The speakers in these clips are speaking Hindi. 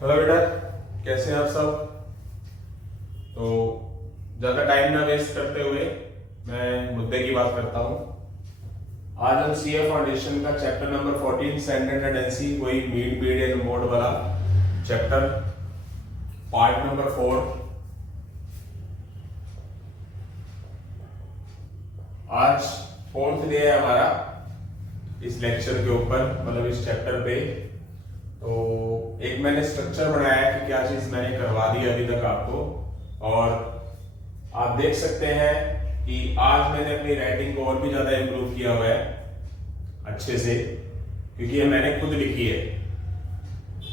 हेलो बेटा, कैसे हैं आप सब। तो ज़्यादा टाइम ना वेस्ट करते हुए मैं मुद्दे की बात करता हूँ। आज हम सीए फाउंडेशन का चैप्टर नंबर 14 स्टैंडर्ड टेंडेंसी, वही मीन पीरियड एंड मोड वाला चैप्टर, पार्ट नंबर 4। आज फोर्थ डे है हमारा इस लेक्चर के ऊपर, मतलब इस चैप्टर पे। तो एक मैंने स्ट्रक्चर बनाया है कि क्या चीज मैंने करवा दी अभी तक आपको, और आप देख सकते हैं कि आज मैंने अपनी राइटिंग को और भी ज्यादा इंप्रूव किया हुआ है अच्छे से, क्योंकि ये मैंने खुद लिखी है।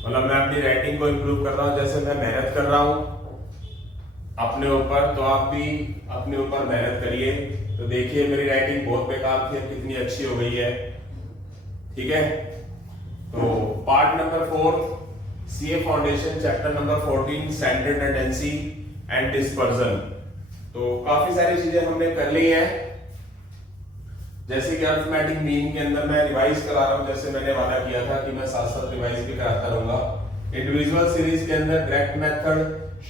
मतलब मैं अपनी राइटिंग को इंप्रूव कर रहा हूँ, जैसे मैं मेहनत कर रहा हूँ अपने ऊपर, तो आप भी अपने ऊपर मेहनत करिए। तो देखिए मेरी राइटिंग बहुत बेकार थी, कितनी अच्छी हो गई है। ठीक है, तो part number 4 CA foundation, chapter number 14 standard tendency and dispersion. तो काफी सारी चीजें हमने कर ली हैं, जैसे कि अरिथमेटिक मीन के अंदर मैं रिवाइज करा रहा हूं, जैसे मैंने वादा किया था कि मैं साथ साथ रिवाइज भी कराता रहूंगा। इंडिविजुअल सीरीज के अंदर डायरेक्ट मेथड,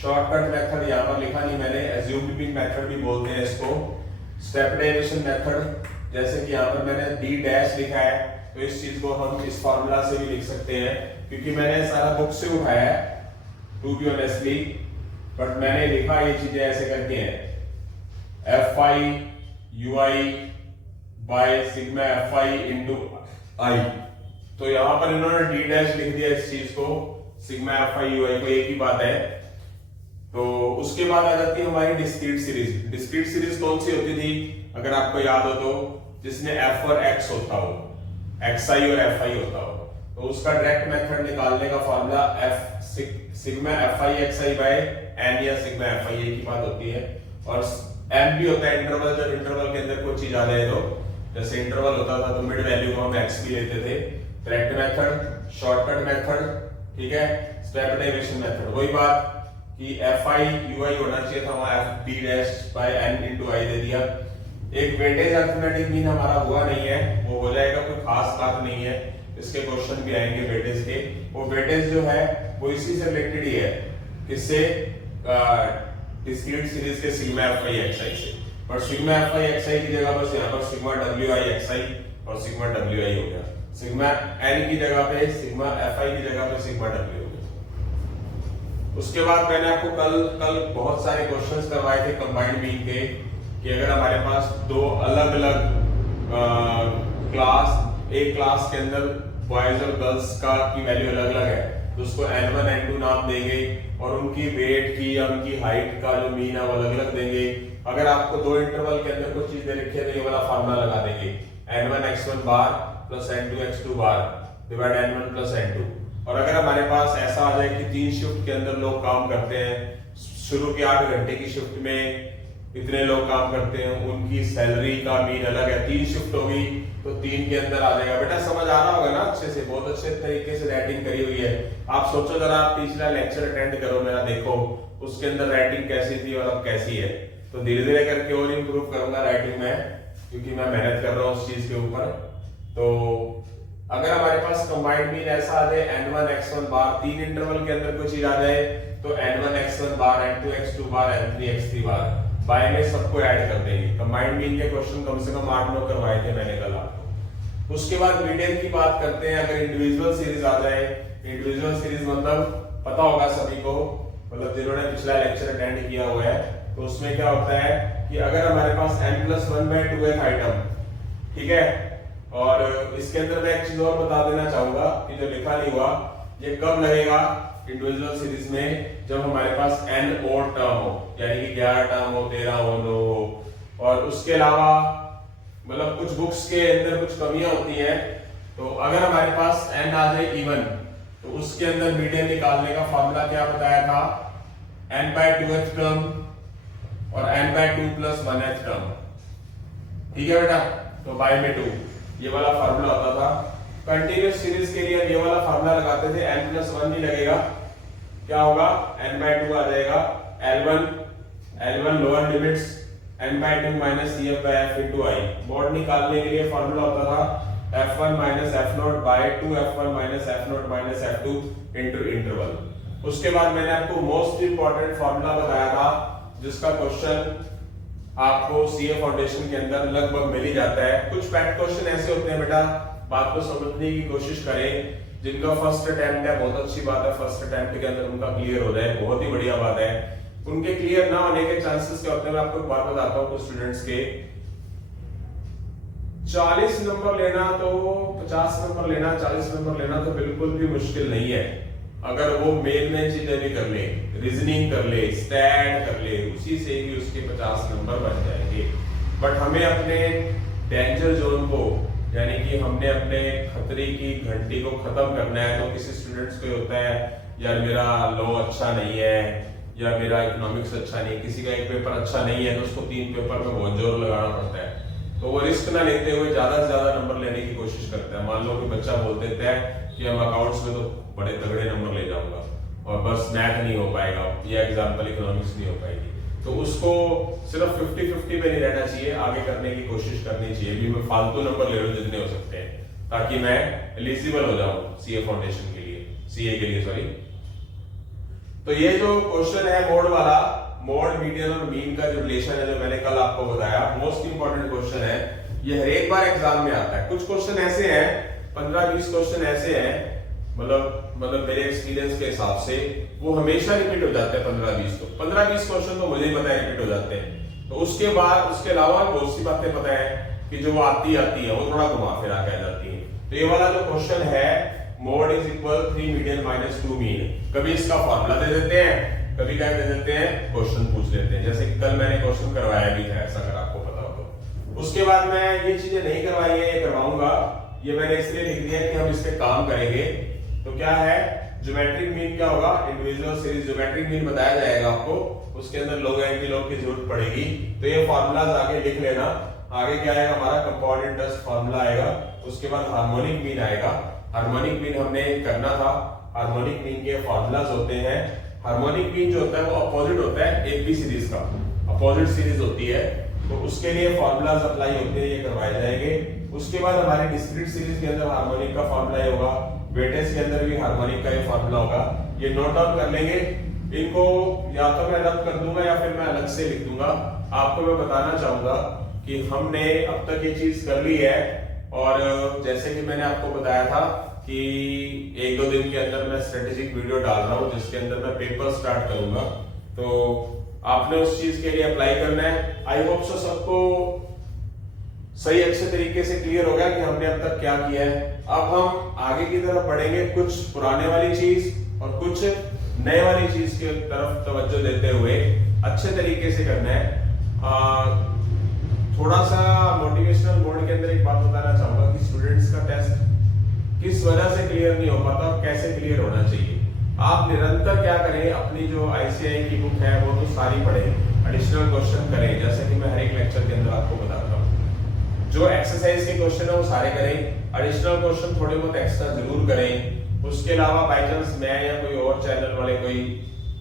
शॉर्टकट मेथड यहाँ पर लिखा नहीं मैंने, एज्यूम्ड मेथड भी बोलते हैं इसको, स्टेप डेरिवेशन मेथड, जैसे कि यहाँ पर मैंने डी डैश लिखा है, तो इस चीज को हम इस फॉर्मूला से भी लिख सकते हैं, क्योंकि मैंने सारा बुक से उठाया है टू बी ऑनेस्टली, बट मैंने लिखा ये चीजें ऐसे करके हैं, F I U I by sigma F I into I. तो यहां पर इन्होंने डी डैश लिख दिया इस चीज को, सिग्मा एफ आई यू आई को, एक ही बात है। तो उसके बाद आ जाती है हमारी डिस्क्रीट सीरीज। डिस्क्रीट सीरीज कौन सी होती थी, अगर आपको याद हो तो, जिसमें एफ और एक्स होता हो, एक्स आई और एफ आई होता हो, तो उसका डायरेक्ट मेथड निकालने का formula F sigma F I X I by N या सिग्मा एफ आई, एक ही बात होती है। और एम भी होता है इंटरवल, जब इंटरवल के अंदर कोई चीज आ जाए, तो जैसे इंटरवल होता था तो मिड वैल्यू को हम एक्स भी लेते थे। डायरेक्ट मेथड, शॉर्टकट मेथड, ठीक है, स्टेप डेरिवेशन मेथड, वही बात कि एफ आई यू आई होना चाहिए था, वहां F B dash by N into I दे दिया। एक वेटेज अरिथमेटिक मीन हमारा हुआ नहीं है, वो हो जाएगा, कोई खास बात नहीं है, इसके क्वेश्चन भी आएंगे वेटेज के। वो वेटेज जो है वो इसी से रिलेटेड ही है, किससे, डिस्क्रीट सीरीज के सिग्मा एफ आई एक्स आई से। पर सिग्मा एफ आई एक्स आई की जगह बस यहाँ पर सिग्मा डब्ल्यू आई एक्स आई और सिग्मा डब्ल्यू आई हो गया, सिग्मा एन की जगह पे सिग्मा एफ आई की जगह पे सिग्मा डब्ल्यू हो गया। उसके बाद मैंने आपको कल बहुत सारे क्वेश्चंस करवाए थे कंबाइंड मीन के, कि अगर हमारे पास दो अलग अलग क्लास, एक क्लास के अंदर बॉयज और गर्ल्स का की वैल्यू अलग अलग है, तो उसको n1 n2 नाम देंगे, और उनकी वेट की या उनकी हाइट का जो मीन है वो अलग अलग देंगे। अगर आपको दो इंटरवल के अंदर कुछ चीज दे रखी है तो ये वाला फार्मूला लगा देंगे, n1 x1 बार प्लस n2 x2 बार डिवाइड n1 प्लस n2। और अगर हमारे पास ऐसा आ जाए कि 3 शिफ्ट के अंदर लोग काम करते हैं, शुरू के 8 घंटे की शिफ्ट में इतने लोग काम करते हैं, उनकी सैलरी का मीन अलग है, 3 शिफ्ट होगी तो 3 के अंदर आ जाएगा। बेटा समझ आ रहा होगा ना अच्छे से, बहुत अच्छे तरीके से राइटिंग करी हुई है। आप सोचो जरा, आप पिछला लेक्चर अटेंड करो मेरा, देखो उसके अंदर राइटिंग कैसी थी और अब कैसी है। तो धीरे धीरे करके और इंप्रूव करूंगा राइटिंग में, क्योंकि मैं मेहनत कर रहा हूँ उस चीज के ऊपर। तो अगर हमारे पास कंबाइंड मीन ऐसा आ जाए n1 x1 बार, 3 इंटरवल के अंदर कोई चीज आ जाए, तो n1 x1 बार, n2 x2 बार, n3 x3 बार, बाय में सबको ऐड कर देंगे। कंबाइंड मीन के क्वेश्चन कम से कम 8-9 करवाए थे मैंने कल आपको। उसके बाद मीडियन की बात करते हैं। अगर इंडिविजुअल सीरीज आ जाए, इंडिविजुअल सीरीज मतलब पता होगा सभी को, मतलब जिन्होंने पिछला लेक्चर अटेंड किया हुआ है, तो उसमें क्या होता है कि अगर हमारे पास n+1/2 एक आइटम, ठीक है, और इसके अंदर मैं एक चीज और बता देना चाहूंगा कि जो लिखा नहीं हुआ, ये कब लगेगा इंडिविजुअल सीरीज में, जब हमारे पास n और टर्म हो, यानी कि 11 टर्म हो, 13 हो, 9 हो। और उसके अलावा मतलब कुछ बुक्स के अंदर कुछ कमियां होती हैं, तो अगर हमारे पास n आ जाए इवन, तो उसके अंदर मीडियन निकालने का फॉर्मूला क्या बताया था, n/2th टर्म और n/2 + 1th टर्म, ठीक है बेटा, तो बाय में 2, ये वाला फॉर्मूला होता था। कंटीन्यूअस सीरीज के लिए ये वाला फार्मूला लगाते थे, n+1 नहीं लगेगा, क्या होगा, n/2 आ जाएगा, L1 lower limits n/2 minus CF/F into I। Mode निकालने के लिए फार्मूला होता था F1 minus F0 by 2 F1 minus F0 minus F2 into interval. उसके बाद मैंने आपको मोस्ट इंपॉर्टेंट फॉर्मूला बताया था जिसका क्वेश्चन आपको सीए फाउंडेशन के अंदर लगभग मिल ही जाता है। कुछ पैट क्वेश्चन ऐसे होते हैं बेटा, बात को समझने की कोशिश करें, जिनका फर्स्ट अटेम्प्ट है, बहुत अच्छी बात है, फर्स्ट अटेम्प्ट के अंदर उनका क्लियर हो जाए, बहुत ही बढ़िया बात है। उनके क्लियर ना होने के चांसेस क्या होते हैं, मैं आपको एक बात बताता हूँ। कुछ स्टूडेंट्स के 40 नंबर लेना तो 50 नंबर लेना, 40 नंबर लेना तो बिल्कुल भी मुश्किल नहीं है, अगर वो मेन चीजें भी कर ले, रीजनिंग कर ले, स्टैट कर ले, उसी से ही उसके 50 नंबर बन जाएंगे। बट हमें अपने डेंजर जोन को, यानी कि हमने अपने खतरे की घंटी को खत्म करना है। तो किसी स्टूडेंट्स को होता है यार मेरा लॉ अच्छा नहीं है या मेरा इकोनॉमिक्स अच्छा नहीं है, किसी का एक पेपर अच्छा नहीं है तो उसको 3 पेपर में बहुत जोर लगाना पड़ता है, तो वो रिस्क ना लेते हुए ज्यादा से ज्यादा नंबर लेने की कोशिश करता है। मान लो कि बच्चा बोल देता है कि हम अकाउंट्स में तो बड़े तगड़े नंबर ले जाऊंगा और बस मैथ नहीं हो पाएगा या एग्जाम्पल इकोनॉमिक्स नहीं हो पाएगी, तो उसको सिर्फ 50-50 में नहीं रहना चाहिए, आगे करने की कोशिश करनी चाहिए। भी मैं फालतू नंबर ले लूं जितने हो सकते हैं, ताकि मैं एलिजिबल हो जाऊं सीए फाउंडेशन के लिए, सीए के लिए सॉरी। तो ये जो क्वेश्चन है मोड वाला, मोड मीडियन और मीन का जो रिलेशन है, जो मैंने कल आपको बताया, मोस्ट इंपॉर्टेंट क्वेश्चन है। ये हर एक बार एग्जाम में आता है। कुछ क्वेश्चन ऐसे हैं, 15-20 क्वेश्चन ऐसे हैं, मतलब मेरे एक्सपीरियंस के हिसाब से वो हमेशा रिपीट हो जाते हैं। 15-20 क्वेश्चन तो मुझे ही पता है रिपीट हो जाते हैं। तो उसके बाद उसके अलावा बहुत सी बातें पता है कि जो आती है वो थोड़ा घुमा फिरा के आ जाती है। तो ये वाला जो क्वेश्चन है, mode is equal 3 median minus 2 mean, कभी इसका फॉर्मूला दे देते हैं, कभी क्या दे देते हैं, क्वेश्चन पूछ लेते हैं। जैसे कल मैंने क्वेश्चन करवाया भी था ऐसा, अगर आपको पता हो तो। उसके बाद मैं ये चीजें नहीं करवाई है, ये करवाऊंगा। ये मैंने इसलिए लिख दिया कि हम इस पे काम करेंगे। तो क्या है, ज्योमेट्रिक मीन क्या होगा, इंडिविजुअल सीरीज ज्योमेट्रिक मीन बताया जाएगा आपको, उसके अंदर लॉग एंटी लॉग की जरूरत पड़ेगी। तो ये फार्मूलाज आगे लिख लेना। आगे क्या आएगा हमारा, कंपाउंड इंटरेस्ट फार्मूला आएगा, उसके बाद हार्मोनिक मीन आएगा। हार्मोनिक मीन हमने करना था। हार्मोनिक मीन के फार्मूलाज होते हैं, हार्मोनिक मीन जो होता है वो अपोजिट होता है एक भी सीरीज का, अपोजिट सीरीज होती है, तो उसके लिए फार्मूलाज अप्लाई होते हैं, ये करवाए जाएंगे। उसके बाद हमारे डिस्क्रीट सीरीज के अंदर हार्मोनिक का फार्मूला ही होगा, वेटेज के अंदर भी हार्मोनिक का ये फार्मूला होगा। ये नोट डाउन कर लेंगे, इनको या तो मैं रद्द कर दूंगा या फिर मैं अलग से लिख दूंगा। आपको मैं बताना चाहूंगा कि हमने अब तक ये चीज कर ली है, और जैसे कि मैंने आपको बताया था कि 1-2 दिन के अंदर मैं स्ट्रेटेजिक वीडियो डाल रहा हूं जिसके अंदर मैं पेपर स्टार्ट करूंगा, तो आपने उस चीज के लिए अप्लाई करना है। आई होप सो सबको सही अच्छे तरीके से क्लियर हो गया कि हमने अब तक क्या किया है। अब हम आगे की तरफ बढ़ेंगे, कुछ पुराने वाली चीज और कुछ नए वाली चीज की तरफ तवज्जो देते हुए अच्छे तरीके से करना है। थोड़ा सा मोटिवेशनल मोड के अंदर एक बात बताना चाहूंगा कि स्टूडेंट्स का टेस्ट किस वजह से क्लियर नहीं हो पाता और कैसे क्लियर होना चाहिए। आप निरंतर क्या करें, अपनी जो आईसीआई की बुक है वो तो सारी पढ़ें, एडिशनल क्वेश्चन करें, जैसे कि मैं हर एक लेक्चर के अंदर आपको बताता हूँ। जो एक्सरसाइज के क्वेश्चन है वो सारे करें, एडिशनल क्वेश्चन थोड़े बहुत एक्स्ट्रा जरूर करें। उसके अलावा बाई चांस मैं या कोई और चैनल वाले कोई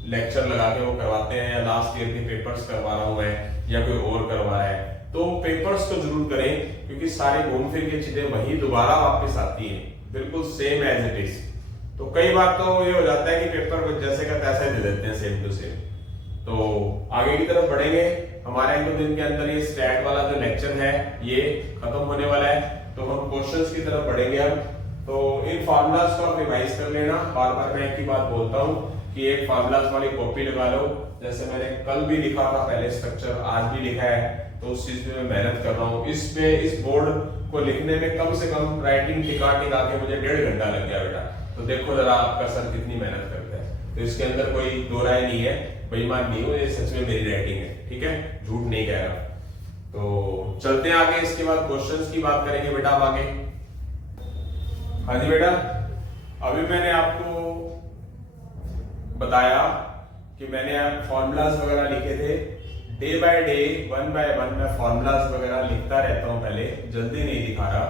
लेक्चर लगा के वो करवाते हैं, या लास्ट ईयर के पेपर्स करवा रहा हूं मैं या कोई और करवा रहा है, तो पेपर्स को जरूर करें, क्योंकि सारे घूम फिर के चीजें वही दोबारा वापस आती हैं, बिल्कुल सेम एज इट इज। तो कई बार तो ये हो जाता है कि पेपर जैसे का तैसे दे देते हैं, सेम टू सेम। तो आगे की तरफ बढ़ेंगे, हमारे 1-2 दिन के अंदर ये स्टैट वाला जो लेक्चर है ये खत्म होने वाला है, तो हम क्वेश्चंस की तरफ बढ़ेंगे हम। तो इन फार्मूलाज को आप रिवाइज कर लेना। बार बार मैं एक ही बात बोलता हूँ कि एक फार्मूलाज वाली कॉपी लगा लो, जैसे मैंने कल भी लिखा था पहले स्ट्रक्चर, आज भी लिखा है, तो उस चीज में मैं मेहनत कर रहा हूँ। इसमें इस बोर्ड को लिखने में कम से कम राइटिंग टिका के मुझे 1.5 घंटा लग गया बेटा। तो देखो जरा आपका सर कितनी मेहनत करता है। तो इसके अंदर कोई दो राय नहीं है, बेईमान नहीं हो, ये सच में मेरी राइटिंग है, ठीक है, झूठ नहीं कह रहा। तो चलते हैं आगे, इसके बाद क्वेश्चंस की बात करेंगे बेटा आप आगे। हाँ जी बेटा, अभी मैंने आपको बताया कि मैंने फॉर्मूलाज वगैरह लिखे थे। डे बाय डे 1 by 1 मैं फॉर्मूलाज वगैरह लिखता रहता हूं, पहले जल्दी नहीं दिखा रहा।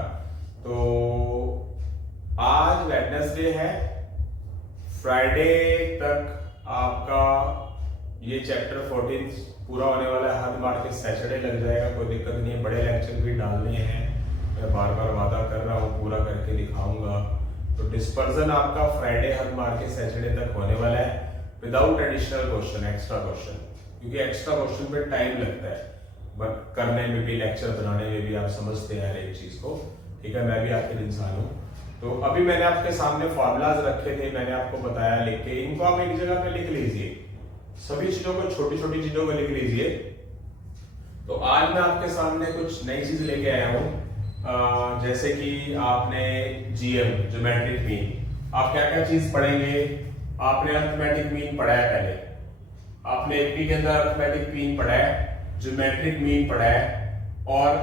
तो आज वेडनेसडे है, फ्राइडे तक आपका ये चैप्टर 14 पूरा होने वाला है। हद मार के सैटरडे लग जाएगा, कोई दिक्कत नहीं है। बड़े लेक्चर भी डालने हैं, मैं बार बार वादा कर रहा हूँ, पूरा करके दिखाऊंगा। तो डिस्पर्जन आपका फ्राइडे हर मार के सैटरडे तक होने वाला है without additional question, extra question, क्योंकि एक्स्ट्रा क्वेश्चन पे टाइम लगता है बट करने में भी, लेक्चर बनाने में भी। आप समझते हैं हर एक चीज को, ठीक है। मैं भी आखिर इंसान हूँ। तो अभी मैंने आपके सामने फॉर्मूलाज रखे थे, मैंने आपको बताया लिख के, इनको आप एक जगह पे लिख लीजिए, सभी चीजों को, छोटी छोटी चीजों को लिख लीजिए। तो आज मैं आपके सामने कुछ नई चीज लेके आया हूँ, जैसे कि आपने जीएम, ज्योमेट्रिक मीन, आप क्या क्या चीज पढ़ेंगे। आपने अरिथमेटिक मीन पढ़ा है पहले, आपने एपी के अंदर अरिथमेटिक मीन पढ़ा है, ज्योमेट्रिक मीन पढ़ा है, और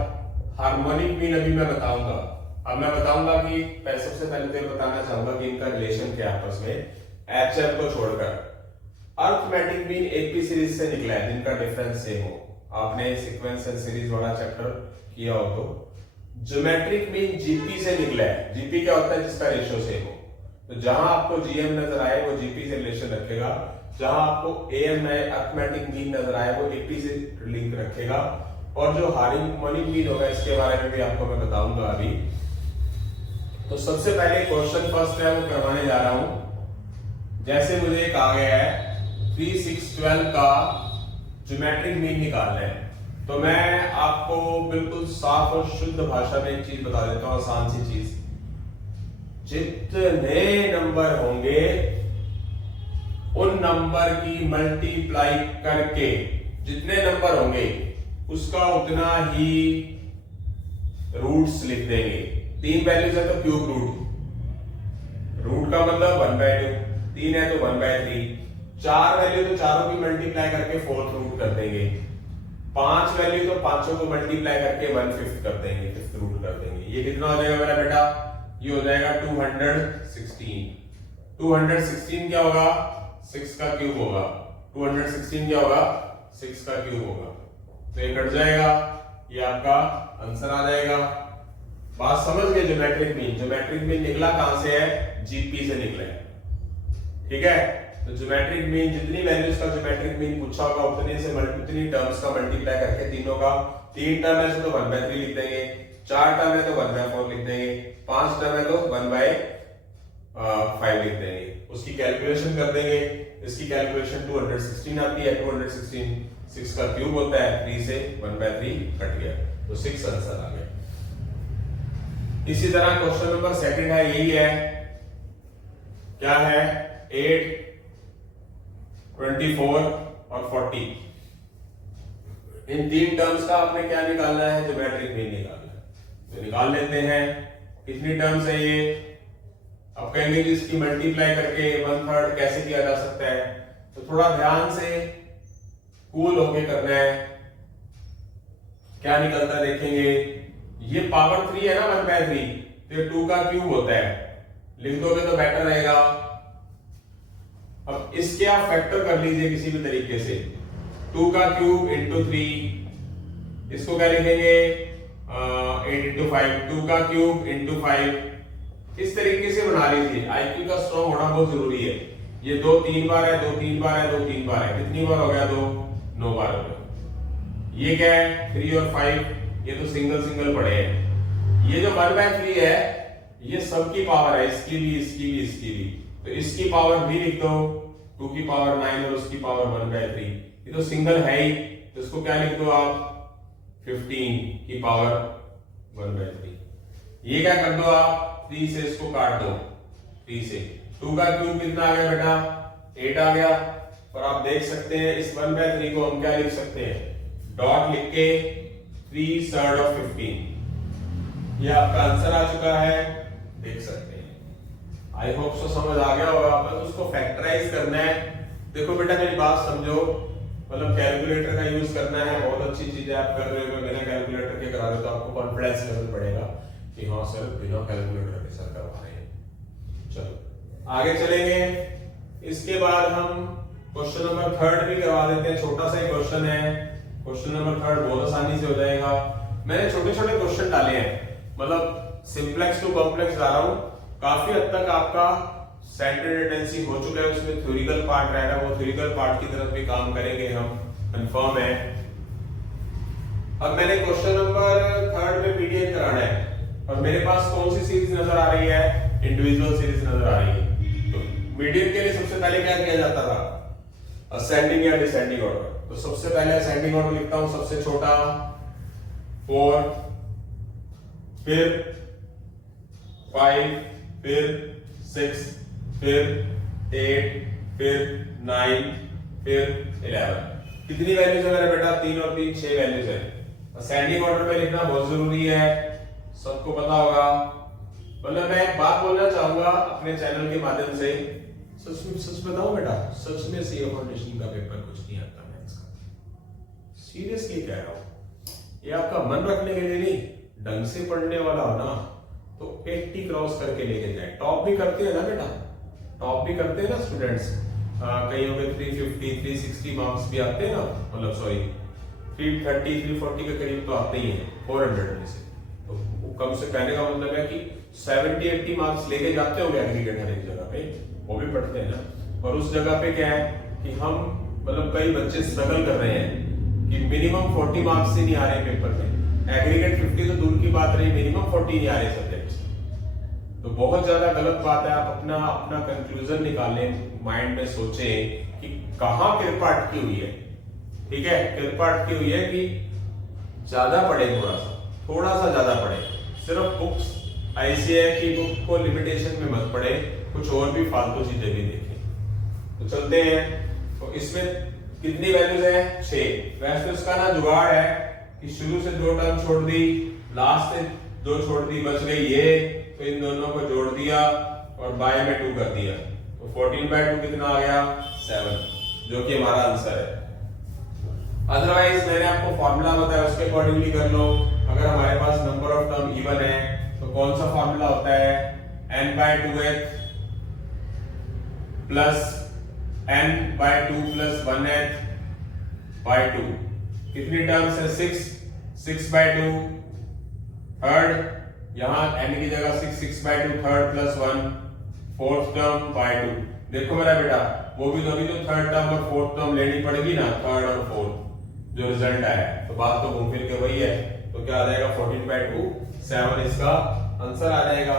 हार्मोनिक मीन अभी मैं बताऊंगा। अब मैं बताऊंगा कि सबसे पहले तो बताना चाहूंगा कि इनका रिलेशन क्या आपस में, एचएफ को छोड़कर। अरिथमेटिक मीन एपी सीरीज से निकला है, जिनका डिफरेंस सेम हो। आपने सीक्वेंस एंड सीरीज वाला चैप्टर किया हो तो। ज्योमेट्रिक मीन जीपी से निकला है। जीपी क्या होता है? जिसका रेशियो सेम हो। तो जहां आपको जीएम नजर आए वो जीपी से रिलेशन रखेगा, जहां आपको एएम अरिथमेटिक मीन नजर आए वो एपी से लिंक रखेगा, और जो हार्मोनिक मीन होगा इसके बारे में भी आपको मैं बताऊंगा अभी। तो सबसे पहले क्वेश्चन फर्स्ट है वो करवाने जा रहा हूं। जैसे मुझे कहा गया है 3, 6, 12 का ज्योमेट्रिक मीन निकालना है, तो मैं आपको बिल्कुल साफ और शुद्ध भाषा में एक चीज बता देता हूं, आसान सी चीज। जितने नंबर होंगे उन नंबर की मल्टीप्लाई करके, जितने नंबर होंगे उसका उतना ही रूट्स लिख देंगे। 3 वैल्यूज है तो क्यूब रूट का मतलब 1/2, 3 है तो 1/3, 4 वैल्यू तो चारों की मल्टीप्लाई करके 4th रूट कर देंगे, 5 वैल्यू तो पांचों को मल्टीप्लाई करके 1/5 कर देंगे, 5th रूट कर देंगे। ये कितना हो जाएगा मेरा बेटा? ये हो जाएगा 216। 216 क्या होगा? 6 का क्यूब होगा। 216 क्या होगा? 6 का क्यूब होगा। तो ये कट जाएगा, ये आपका आंसर आ जाएगा। बात समझ गए? ज्योमेट्रिक मीन, ज्योमेट्रिक मीन निकला कहां से है? जीपी से निकला है, ठीक है। तो ज्योमेट्रिक मीन, जितनी वैल्यूज का ज्योमेट्रिक मीन पूछा होगा उतनी टर्म्स का मल्टीप्लाई करके, तीनों का, 3 टर्म है तो 1/3 लिख देंगे, 4 टर्म है तो 1/4 लिख देंगे, 5 टर्म है तो 1/5 लिख देंगे। उसकी कैलकुलेशन कर देंगे। इसकी कैलकुलेशन 216 आती है। 216 6 का क्यूब होता है, 3 से 1/3 कट गया, तो 6 आंसर आ गया। इसी तरह क्वेश्चन नंबर सेकंड है, यही है, क्या है? 8, 24 और 40, इन 3 टर्म्स का आपने क्या निकालना है? ज्योमेट्रिक मीन निकालना है। तो निकाल लेते हैं। कितनी टर्म्स है ये? अब कहेंगे कि इसकी मल्टीप्लाई करके 1/3 कैसे किया जा सकता है? तो थोड़ा ध्यान से कूल होके करना है। क्या निकलता है देखेंगे। ये पावर 3 है ना 1/3, तो ये 2 का क्यूब होता है, लिख दोगे तो बेटर रहेगा। अब इसके आप फैक्टर कर लीजिए किसी भी तरीके से। 2 का क्यूब इंटू 3, इसको क्या लिखेंगे? 8 इंटू 5, 2 का क्यूब इंटू 5, इस तरीके से बना लीजिए। आईक्यू का स्ट्रॉन्ग होना बहुत जरूरी है। ये 2 3 बार है, 2 3 बार है, 2 3 बार है, कितनी बार हो गया? 2 9 बार हो गया। ये क्या है? 3 और 5, ये तो सिंगल सिंगल पड़े हैं। ये जो 1/3 है ये सबकी पावर है, इसकी भी, इसकी भी, इसकी भी, तो इसकी पावर भी लिख दो, 2 की पावर 9 और उसकी पावर 1/3। ये तो सिंगल है ही, तो इसको क्या लिख दो आप? 15 की पावर 1/3। ये क्या कर दो आप? 3 से इसको काट दो, 3 से 2 का क्यूब कितना आ गया बेटा? 8 आ गया। और आप देख सकते हैं इस 1/3 को हम क्या लिख सकते हैं? डॉट लिख के 3/3 of 15। ये आपका आंसर आ चुका है, देख सकते हैं। आई होप सो समझ आ गया होगा। बस उसको फैक्टराइज करना है। देखो बेटा मेरी बात समझो, मतलब कैलकुलेटर का यूज करना है, बहुत अच्छी चीज है। आप कर रहे हो, बिना कैलकुलेटर के करा रहे हो तो आपको कॉन्फिडेंस लेवल बढ़ेगा कि हाँ सर बिना कैलकुलेटर के सर करवा रहे हैं। चलो आगे चलेंगे। इसके बाद हम क्वेश्चन नंबर 3 भी करवा देते हैं। छोटा सा ही क्वेश्चन है, क्वेश्चन नंबर 3 बहुत आसानी से हो जाएगा। मैंने छोटे छोटे क्वेश्चन डाले हैं, मतलब सिंपलेक्स टू कॉम्प्लेक्स ला रहा हूं। काफी हद तक आपका सेंट्रल टेंडेंसी हो चुका है, उसमें थ्योरिकल पार्ट रहेगा, वो थ्योरिकल पार्ट की तरफ भी काम करेंगे हम, कंफर्म है। अब मैंने क्वेश्चन नंबर 3 में पीडीएफ कराना है और मेरे पास कौन सी सीरीज नजर आ रही है? इंडिविजुअल सीरीज नजर आ रही है। तो मीडियन के लिए सबसे पहले क्या किया जाता था, असेंडिंग या डिसेंडिंग ऑर्डर। तो सबसे पहले असेंडिंग ऑर्डर लिखता हूं, सबसे छोटा 4, फिर 5, फिर 6, फिर 8, फिर 9, फिर 11। कितनी वैल्यूज है मेरे बेटा, 3 और 3 6 वैल्यूज है। असेंडिंग ऑर्डर में लिखना बहुत जरूरी है, सबको पता होगा। मतलब मैं एक बात बोलना चाहूंगा अपने चैनल के माध्यम से, सच बताओ बेटा, सच में सीए फाउंडेशन का पेपर कुछ नहीं आता मैथ्स का, सीरियसली कह रहा हूं। ये आपका मन रखने के लिए नहीं, ढंग से पढ़ने वाला हो ना तो 80 क्रॉस करके लेके जाए। टॉप भी करते हैं ना बेटा, टॉप भी करते हैं ना स्टूडेंट्स, कईयों के 350 360 मार्क्स भी आते हैं ना, मतलब सॉरी 330 340 के करीब तो आते ही हैं 400 में से। तो कम से कहने का मतलब है कि 70-80 मार्क्स लेके जाते होंगे एग्रीगेट हर एक जगह पे, वो भी पढ़ते हैं ना। और उस जगह पे क्या है कि हम मतलब कई बच्चे स्ट्रगल कर रहे हैं कि मिनिमम 40 मार्क्स ही नहीं आ रहे पेपर में, एग्रीगेट 50 तो दूर की बात रही, मिनिमम 40 नहीं आ रहे सब्जेक्ट्स। तो बहुत ज्यादा गलत बात है। आप अपना कंक्लूजन निकालें, माइंड में सोचें कि कहां कृपा अटकी हुई है। ठीक है, कृपा अटकी हुई है कि ज्यादा पढ़े, थोड़ा सा ज्यादा पढ़े। सिर्फ बुक्स ऐसी है कि बुक को लिमिटेशन में मत पढ़े, कुछ और भी फालतू चीजें भी देखें। तो चलते हैं। तो इसमें कितनी वैल्यूज है, 6। वैसे तो इसका ना जुगाड़ है कि शुरू से 2 टर्म छोड़ दी, लास्ट से 2 छोड़ दी, बच गई ये, तो इन दोनों को जोड़ दिया और बाय में 2 कर दिया। तो 14/2 कितना आ गया, 7, जो कि हमारा आंसर है। अदरवाइज मैंने आपको फॉर्मूला बताया, उसके अकॉर्डिंगली कर लो। अगर हमारे पास नंबर ऑफ टर्म इवन है तो कौन सा फॉर्मूला होता है, n/2th plus n/2 plus 1th/2। कितनी टर्म्स है, 6/2 थर्ड, यहां n की जगह 6/2 third plus 1 fourth term by 2। देखो मेरा बेटा, वो भी तो थर्ड टर्म और फोर्थ टर्म लेनी पड़ेगी ना, थर्ड और फोर्थ जो रिजल्ट आया, तो बात तो घूम फिर के वही है। तो क्या आ जाएगा, 14/2 7 इसका आंसर आ जाएगा।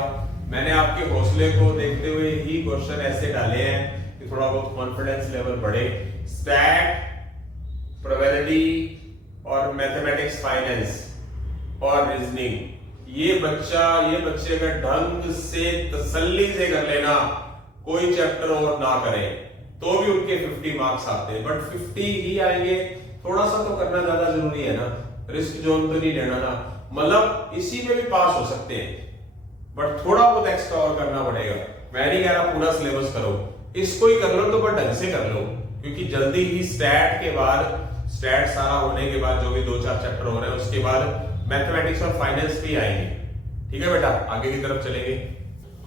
मैंने आपके हौसले को देखते हुए ही क्वेश्चन ऐसे डाले हैं कि थोड़ा बहुत कॉन्फिडेंस लेवल बढ़े। स्टैट, प्रोबेबिलिटी और मैथमेटिक्स, फाइनेंस और रीजनिंग, ये बच्चे अगर ढंग से तसल्ली से कर लेना, कोई चैप्टर और ना करें, तो भी उनके 50 मार्क्स आते हैं। बट 50 ही आएंगे, थोड़ा सा तो करना ज्यादा जरूरी है ना, रिस्क जोन तो नहीं लेना ना। मतलब इसी में भी पास हो सकते हैं, बट थोड़ा बहुत एक्स्ट्रा और करना पड़ेगा। मैं नहीं कह रहा पूरा सिलेबस करो, इसको ही कर लो तो पर ढंग से कर लो, क्योंकि जल्दी ही स्टैट के बाद, स्टैट सारा होने के बाद जो भी 2-4 चैप्टर हो रहे हैं, उसके बाद मैथमेटिक्स और फाइनेंस भी आएंगे। ठीक है बेटा, आगे की तरफ चलेंगे।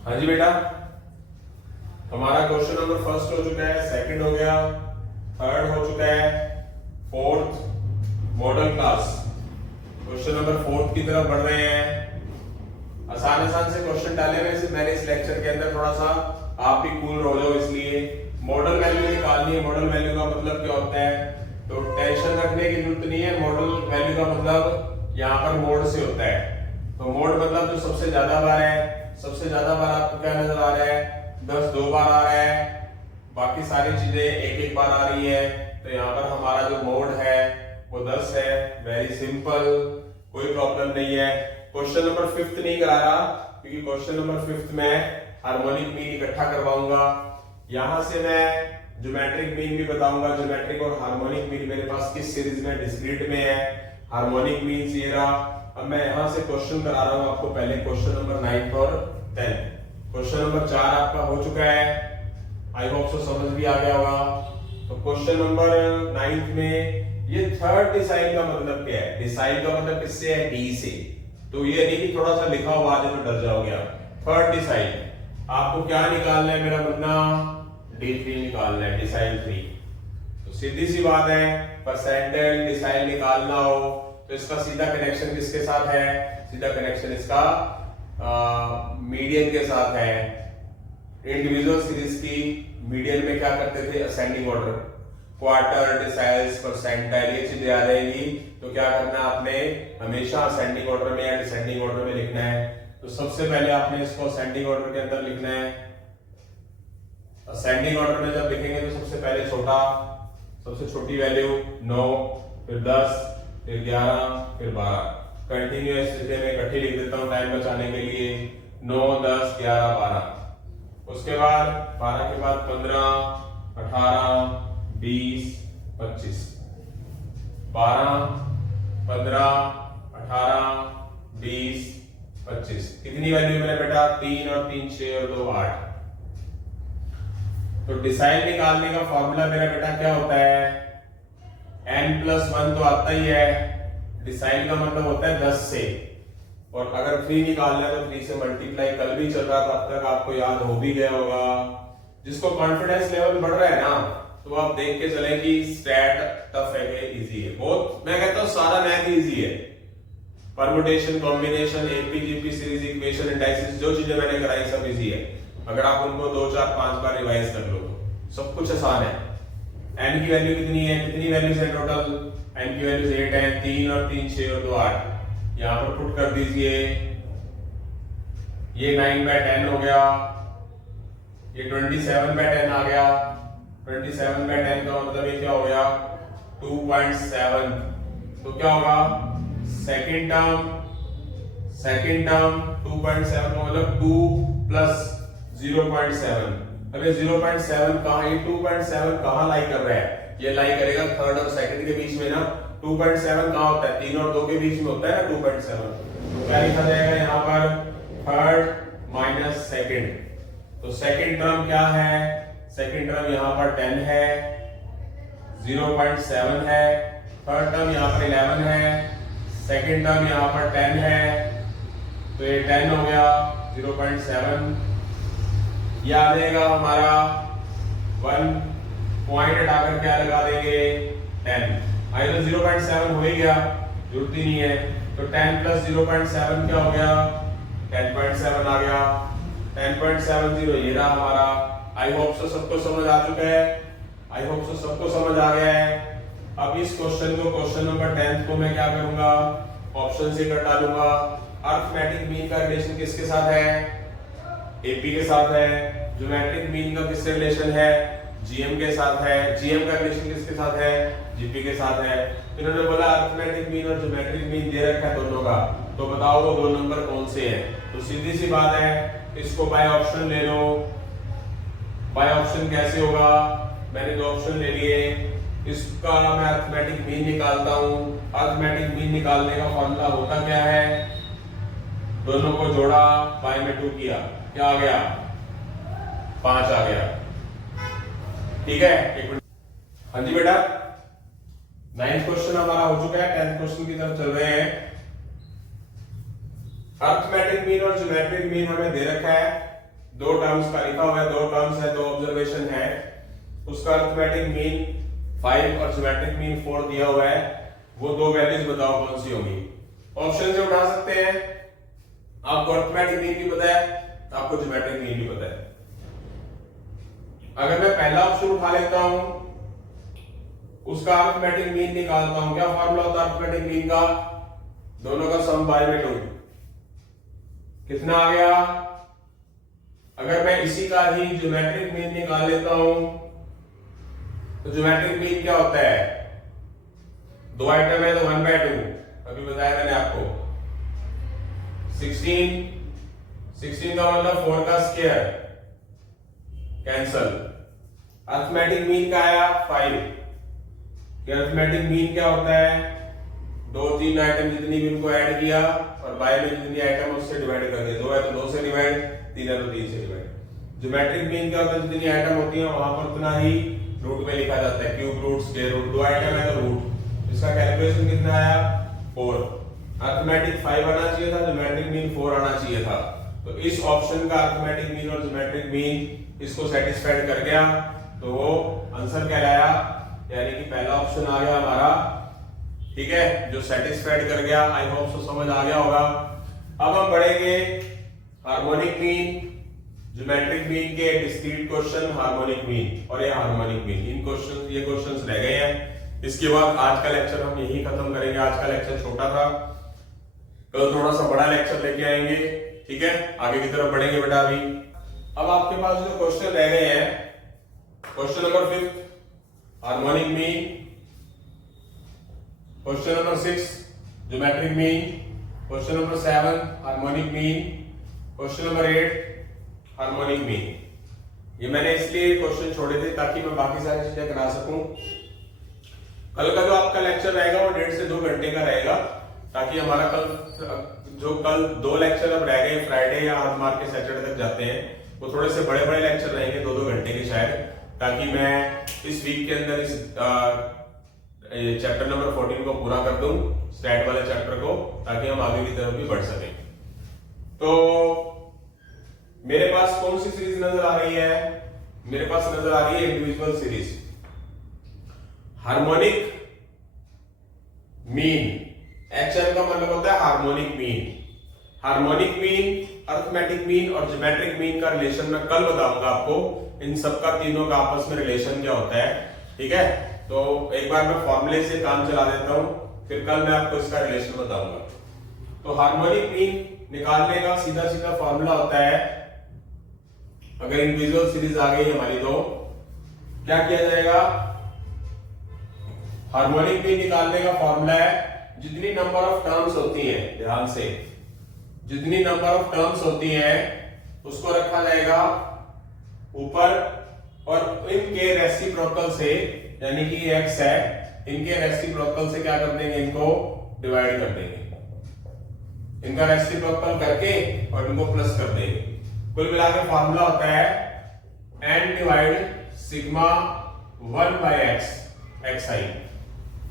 हाँ जी बेटा, हमारा क्वेश्चन नंबर फर्स्ट हो चुका है, सेकंड हो गया, थर्ड हो चुका है, fourth model class. Question number 4 की तरफ बढ़ रहे हैं। आसान से क्वेश्चन डाले मैंने इस लेक्चर के अंदर, थोड़ा सा आप भी कूल हो जाओ, इसलिए मॉडल वैल्यू निकालनी है। मॉडल वैल्यू का मतलब क्या होता है, तो टेंशन रखने की जरूरत नहीं है। मॉडल वैल्यू का मतलब यहाँ पर मोड से होता है। तो मोड मतलब जो सबसे ज्यादा बार है, सबसे ज्यादा बार आपको क्या नजर आ रहा है, 10 2 बार आ रहा है, बाकी सारी चीजें 1-1 बार आ रही है। तो यहाँ पर हमारा जो मोड है वो 10 है। वेरी सिंपल, कोई प्रॉब्लम नहीं है। क्वेश्चन नंबर 5 नहीं करा रहा, क्योंकि क्वेश्चन नंबर 5 में हार्मोनिक मीन इकट्ठा करवाऊंगा। यहां से मैं ज्योमेट्रिक मीन भी बताऊंगा। ज्योमेट्रिक और हार्मोनिक मीन मेरे पास किस सीरीज में, डिस्क्रीट में है। हार्मोनिक मीन्स ये रहा। अब मैं यहां से क्वेश्चन करा रहा हूं आपको, पहले क्वेश्चन नंबर 9 और 10। क्वेश्चन नंबर 4 आपका हो चुका है, आई होप सो समझ भी आ गया होगा। तो क्वेश्चन नंबर 9 में ये थर्ड डिसाइल का मतलब क्या है, डिसाइल का मतलब किससे है, डी से। तो ये नहीं कि थोड़ा सा लिखा हुआ आज तो डर जाओगे आप। थर्ड डिसाइल आपको क्या निकालना है, मेरा मतलब D3 निकालना है, डिसाइल 3। तो सीधी सी बात है, परसेंटाइल डिसाइल निकालना हो तो इसका सीधा कनेक्शन किसके साथ है, सीधा कनेक्शन इसका मीडियन के साथ है। इंडिविजुअल सीरीज की मीडियन में क्या करते थे, ascending order, quarter, deciles, percentile, ये चीजें आ जाएगी। तो क्या करना है आपने, हमेशा असेंडिंग ऑर्डर में या डिसेंडिंग ऑर्डर में लिखना है। तो सबसे पहले आपने इसको असेंडिंग ऑर्डर के अंदर लिखना है। असेंडिंग ऑर्डर में जब लिखेंगे तो सबसे पहले सबसे छोटी वैल्यू 9, फिर 10, फिर 11, फिर 12। कंटिन्यूअस स्थिति में इकट्ठी लिख देता हूं टाइम बचाने के लिए। 9, 10, 11, 12। उसके बाद 12 के बाद 15, 18, 20, 25। 12, 15, 18, 20, 25। कितनी वैल्यू मेरे बेटा? 3 और 3 6 और 2 8। तो डिसाइल निकालने का फॉर्मूला मेरा बेटा क्या होता है? n+1 तो आता ही है। डिसाइल का मतलब होता है 10 से, और अगर 3 निकालना है तो 3 से मल्टीप्लाई। कल भी चल रहा था, अब तक आपको याद हो भी गया होगा। जिसको कॉन्फिडेंस लेवल बढ़ रहा है ना, तो आप देख के चले कि स्टैट टफ है कि इजी है। बहुत, मैं कहता हूं सारा मैथ इजी है। Permutation, combination, AP GP, series equation, indices, जो चीजें मैंने कराई सब इजी है। अगर आप उनको 2 4 5 बार रिवाइज कर लो तो सब कुछ आसान है। n की वैल्यू कितनी है? कितनी वैल्यूज है टोटल? n की वैल्यूज 8 है। 3 और 3 6 और 2 8। यहां पर पुट कर दीजिए। ये 9/10 हो गया, ये 27/10 आ गया। 27/10 का मतलब ये क्या हो गया? 2.7। तो क्या होगा? सेकंड टर्म 2.7 का मतलब 2 प्लस 0.7। अब ये 0.7 कहां, ये 2.7 कहां लाई कर रहा है? ये लाई करेगा थर्ड और सेकंड के बीच में ना। 2.7 कहां होता है? 3 और 2 के बीच में होता है ना 2.7। तो क्या लिखा जाएगा यहाँ पर? Third minus second. तो सेकंड टर्म क्या है? सेकंड टर्म यहाँ पर 10 है, 0.7 है। थर्ड टर्म यहाँ पर 11 है, सेकंड टर्म यहाँ पर 10 है। तो ये 10 हो गया, 0.7। यह आ जाएगा हमारा 1 पॉइंट हटाकर क्या लगा देंगे? 10। आई तो 0.7 हो ही गया, जरूरत ही नहीं है। तो 10 प्लस 0.7 क्या हो गया? 10.7 आ गया। 10.70 ये रहा हमारा। आई होप सो सबको समझ आ चुका है। आई होप सो सबको समझ आ गया है। अब इस क्वेश्चन को, क्वेश्चन नंबर 10 को मैं क्या करूंगा? ऑप्शन से कर डालूंगा। अरिथमेटिक मीन का रिलेशन किसके साथ है? एपी के साथ है। ज्योमेट्रिक मीन का किससे रिलेशन है? जीएम के साथ है। जीएम का रिलेशन किसके साथ है? जीपी के साथ है। इन्होंने बोला अरिथमेटिक मीन और ज्योमेट्रिक मीन दे रखा है दोनों का, तो बताओ वो 2 नंबर कौन से हैं? तो सीधी सी बात है, इसको बाय ऑप्शन ले लो। बाय ऑप्शन कैसे होगा? मैंने 2 ऑप्शन ले लिए। इसका मैं अरिथमेटिक मीन निकालता हूं। अरिथमेटिक मीन निकालने का फॉर्मूला होता क्या है? दोनों को जोड़ा, बाय में 2 किया, क्या आ गया? 5 आ गया। ठीक है, एक मिनट। हाँ जी बेटा, 9th क्वेश्चन हमारा हो चुका है, 10th क्वेश्चन की तरफ चल रहे हैं। अरिथमेटिक मीन और ज्योमेट्रिक मीन हमें दे रखा है। 2 टर्म्स का लिखा हुआ है, 2 टर्म्स है, 2 ऑब्जर्वेशन है। उसका अरिथमेटिक मीन 5 और ज्योमेट्रिक मीन 4 दिया हुआ है। वो 2 वैल्यूज बताओ कौन सी होंगी? ऑप्शन से उठा सकते हैं। आपको अरिथमेटिक मीन भी पता है, आपको ज्योमेट्रिक मीन भी पता है। अगर मैं पहला ऑप्शन उठा लेता हूं, उसका अरिथमेटिक मीन निकालता हूं, क्या फॉर्मूला होता है अरिथमेटिक मीन का? दोनों का सम बाय में 2। कितना आ गया? अगर मैं इसी का ही ज्योमेट्रिक मीन निकाल लेता हूं, तो ज्योमेट्रिक मीन क्या होता है? 2 आइटम है तो 1/2। अभी बताया मैंने आपको। 16 का मतलब 4 का स्क्वायर, कैंसल। अरिथमेटिक मीन का आया 5। अरिथमेटिक मीन क्या होता है? 2 3 आइटम जितनी भी उनको ऐड किया और बाय में जितनी आइटम उससे डिवाइड कर दिया। 2 है तो 2 से डिवाइड, 3 है तो 3 से डिवाइड। ज्योमेट्रिक मीन क्या होता है? जितनी आइटम होती है वहां पर उतना ही रूट में लिखा जाता है। Cube root, square root. 2 item है तो रूट। इसका कैलकुलेशन कितना आया? 4। अरिथमेटिक 5 आना चाहिए था, ज्योमेट्रिक मीन 4 आना चाहिए था। तो इस ऑप्शन का अरिथमेटिक मीन और ज्योमेट्रिक मीन इसको सेटिस्फाइड कर गया, तो वो आंसर कहलाया, यानी कि पहला ऑप्शन आ गया हमारा। ठीक है, जो सेटिस्फाइड कर गया। आई होप सो समझ आ गया होगा। अब हम बढ़ेंगे हार्मोनिक मीन, ज्योमेट्रिक मीन के डिस्क्रीट क्वेश्चन, हार्मोनिक मीन और ये हार्मोनिक मीन। इन क्वेश्चन, ये क्वेश्चंस रह गए हैं। इसके बाद आज का लेक्चर हम यही खत्म करेंगे। आज का लेक्चर छोटा था, कल थोड़ा सा बड़ा लेक्चर लेके आएंगे। ठीक है, आगे की तरफ बढ़ेंगे बेटा। अभी अब आपके पास जो क्वेश्चन रह गए हैं, question number 5 harmonic mean, question number 6 geometric mean, question number 7 harmonic mean, question number 8 harmonic mean. ये मैंने इसलिए क्वेश्चन छोड़े थे ताकि मैं बाकी सारी चीजें करा सकूं। कल का जो आपका लेक्चर रहेगा वो 1.5 से 2 घंटे का रहेगा, ताकि हमारा कल 2 लेक्चर अब रह गए, फ्राइडे या आज मार के सैटरडे तक जाते हैं, वो थोड़े से बड़े बड़े लेक्चर रहेंगे 2-2 घंटे के शायद, ताकि मैं इस वीक के अंदर इस चैप्टर नंबर 14 को पूरा कर दूं, स्टैट वाले चैप्टर को, ताकि हम आगे की तरफ भी बढ़ सकें। तो मेरे पास कौन सी सीरीज नजर आ रही है? मेरे पास नजर आ रही है individual series. Harmonic mean, HM का मतलब होता है harmonic mean. Harmonic mean, arithmetic mean और ज्योमेट्रिक मीन का रिलेशन मैं कल बताऊंगा आपको। इन सबका तीनों का आपस में रिलेशन क्या होता है, ठीक है। तो एक बार मैं फॉर्मूले से काम चला देता हूं, फिर कल मैं आपको इसका रिलेशन बताऊंगा। तो हार्मोनिक मीन निकालने का सीधा सीधा फॉर्मूला होता है, अगर इंडिविजुअल सीरीज आ गई हमारी तो क्या किया जाएगा? हार्मोनिक मीन निकालने का फॉर्मूला है, जितनी नंबर ऑफ टर्म्स होती हैं, ध्यान से, जितनी नंबर ऑफ टर्म्स होती हैं उसको रखा जाएगा ऊपर, और इनके रेसिप्रोकल से, यानी कि ये x है, इनके रेसिप्रोकल से क्या कर देंगे? इनको डिवाइड कर देंगे, इनका रेसिप्रोकल करके और इनको प्लस कर देंगे। कुल मिलाकर फॉर्मूला होता है n divide sigma 1 by x xi,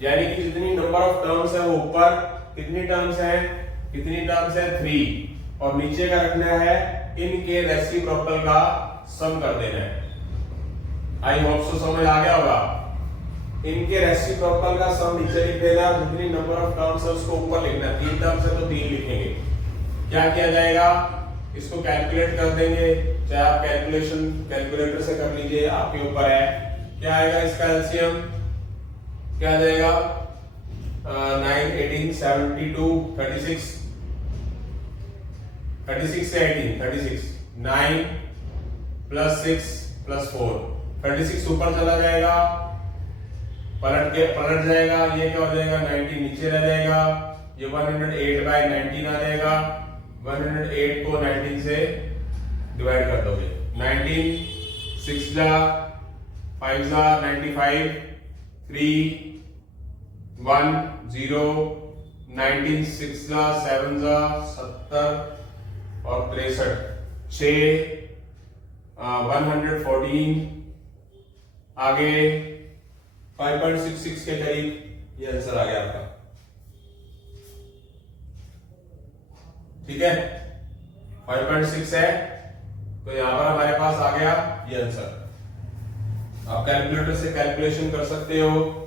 यानी कि जितनी नंबर ऑफ टर्म्स है वो ऊपर कितनी टर्म्स है? कितनी टर्म्स है? 3, और नीचे का रखना है इनके रेसिप्रोकल का सम कर देना है। आई होप सो समझ आ गया होगा। इनके रेसिप्रोकल का सम नीचे लिख देना, जितनी नंबर ऑफ टर्म्स है उसको ऊपर लिखना है। 3 टर्म्स है तो 3 लिखेंगे। क्या किया जाएगा? इसको कैलकुलेट कर देंगे, चाहे आप कैलकुलेटर से कर लीजिए, आपके ऊपर है। क्या आएगा इसका एलसीएम? क्या आ जाएगा? 9, 18, 72, 36, 36 से 18, 36, 9 प्लस 6 प्लस 4, 36 ऊपर चला जाएगा, पलट जाएगा, ये क्या हो जाएगा? 90 नीचे रह जाएगा, ये 108 by 19 आ जाएगा। 108 को 19 से डिवाइड कर दोगे, 19 6 जा 5 जा 95, 3 1 0, 19 6 जा 7 जा 70 और 63, 6 114, आगे 5.66 के करीब ये आंसर आ गया आपका, ठीक है। 5.6 है तो यहां पर हमारे पास आ गया ये आंसर। आप कैलकुलेटर से कैलकुलेशन कर सकते हो।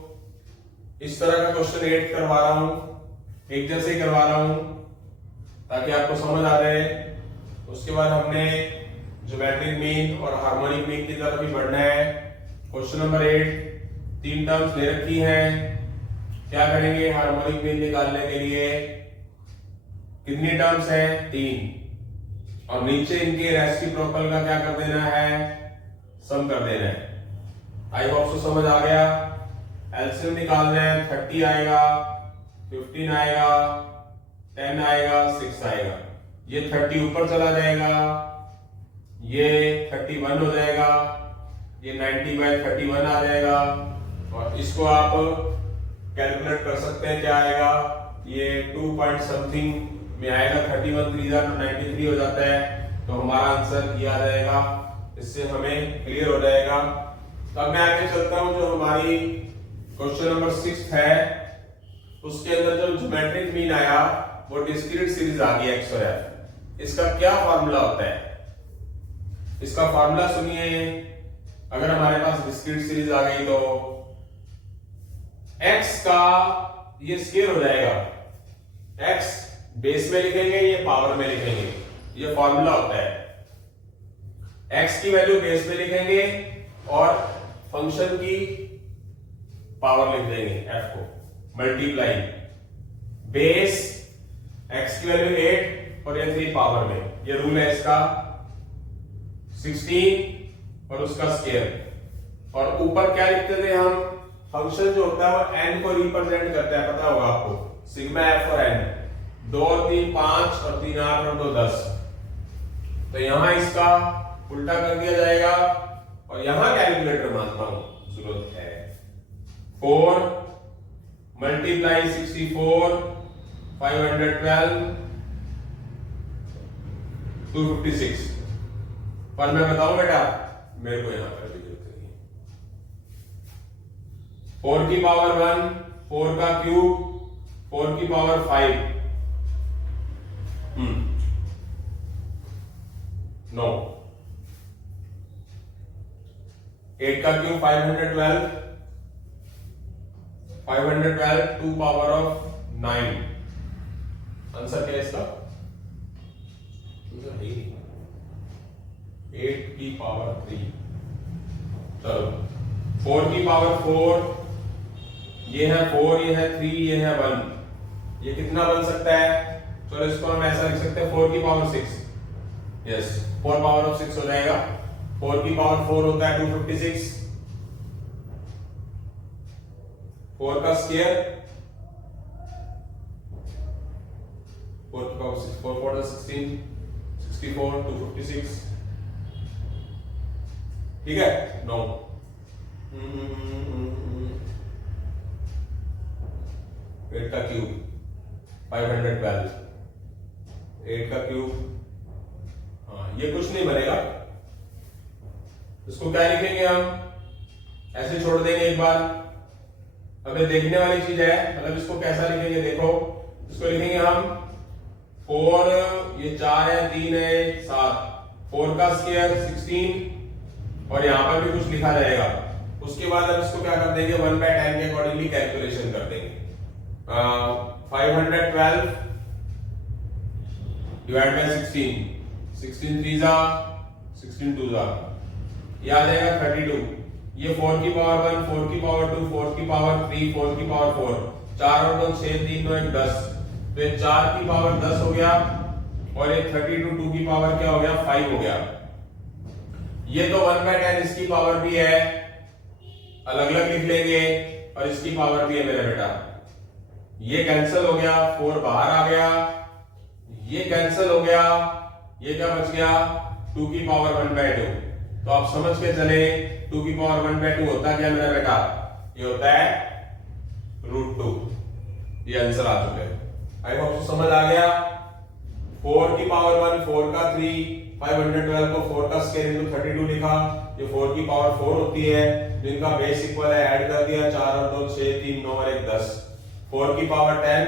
इस तरह का क्वेश्चन 8 करवा रहा हूं, एक जैसे ही करवा रहा हूं ताकि आपको समझ आ जाए। उसके बाद हमने ज्योमेट्रिक मीन और हार्मोनिक मीन की तरफ भी बढ़ना है। क्वेश्चन नंबर 8, 3 टर्म्स दे रखी हैं। क्या करेंगे हार्मोनिक मीन निकालने के लिए? कितनी टर्म्स हैं? 3, और नीचे इनके रेसिप्रोकल का क्या कर देना है? सम कर देना है। आई होप सो समझ आ गया। एलसीएम निकालना है, 30 आएगा, 15 आएगा, 10 आएगा, 6 आएगा। ये 30 ऊपर चला जाएगा, ये 31 हो जाएगा, ये 90 by 31 आ जाएगा, और इसको आप कैलकुलेट कर सकते हैं। क्या आएगा? ये 2 पॉइंट समथिंग में आएगा, 31 3 तो 93 हो जाता है। तो हमारा आंसर ये आ जाएगा। इससे हमें क्लियर हो जाएगा। तो अब मैं आगे चलता हूं। जो हमारी क्वेश्चन नंबर 6 है उसके अंदर जो ज्योमेट्रिक मीन आया वो डिस्क्रीट सीरीज आ गई x और f। इसका क्या फार्मूला होता है? इसका फार्मूला सुनिए। अगर हमारे पास डिस्क्रीट सीरीज आ गई तो x का ये स्क्वायर हो जाएगा। x बेस में लिखेंगे, ये पावर में लिखेंगे, ये फॉर्मूला होता है। x की वैल्यू बेस में लिखेंगे और फंक्शन की पावर लिख देंगे, f को मल्टीप्लाई बेस x की वैल्यू 8 और ये 3 पावर में, ये रूल है इसका 16 और उसका स्क्वायर। और ऊपर क्या लिखते थे हम, फंक्शन जो होता है वो n को रिप्रेजेंट करता है, पता होगा आपको, सिग्मा f और n, 2 3 5 और 3 8 और 2 10। तो यहां इसका उल्टा कर दिया जाएगा और यहां कैलकुलेटर मानता हूं जरूरत है। 4 मल्टीप्लाई 64 512 256। पर मैं बताऊं बेटा, मेरे को यहां पर भी जरूरत नहीं। 4 की पावर 1, 4 का क्यूब, 4 की पावर 5, नो, 8 का क्यूब 512, 2 पावर ऑफ 9। आंसर क्या है इसका? 8 की पावर 3। चलो 4 की पावर 4, ये है 4, ये है 3, ये है 1। ये कितना बन सकता है? चलो इसको हम ऐसा लिख सकते हैं 4 की पावर 6। यस, 4 पावर ऑफ 6 हो जाएगा। 4 की पावर 4 होता है 256। 4 का स्क्वायर, 4 की पावर 6, 4 4 16, 64, 256। ठीक है, 9। 8 का क्यूब 512, 8 का क्यूब, हाँ ये कुछ नहीं बनेगा। इसको क्या लिखेंगे हम, ऐसे छोड़ देंगे एक बार। अब ये देखने वाली चीज है, मतलब इसको कैसा लिखेंगे देखो, इसको लिखेंगे हम 4, ये 4 है, 3 है, 7, 4 का स्क्वायर 16 और यहां पर भी कुछ लिखा जाएगा। उसके बाद अब इसको क्या कर देंगे, 1/10 के अकॉर्डिंगली कैलकुलेशन कर देंगे। 512 डिवाइड बाय 16, 16 3 जा 16 2 जा, ये आ जाएगा 32। ये 4 की पावर 1, 4 की पावर 2, 4 की पावर 3, 4 की पावर 4, 4 और 2 6, 3 2 1 10। तो ये 4 की पावर 10 हो गया और ये 32 2 की पावर क्या हो गया, 5 हो गया। ये तो 1/10 इसकी पावर भी है, अलग अलग लिख लेंगे, और इसकी पावर भी है मेरा बेटा। ये कैंसिल हो गया, 4 बाहर आ गया, ये कैंसिल हो गया, ये क्या बच गया, 2 की पावर 1/2। तो आप समझ के चले 2 की पावर 1/2 होता क्या मेरा बेटा, ये होता है √2। ये आंसर आ चुका है। आई होप समझ आ गया। 4 की पावर 1, 4 का 3, 512 को 4 का स्क्वायर इनटू 32 लिखा। ये 4 की पावर 4 होती है, जिनका बेस इक्वल है, ऐड कर दिया, 4 और 2 6, 3 9 और 1 10। 4 की पावर 10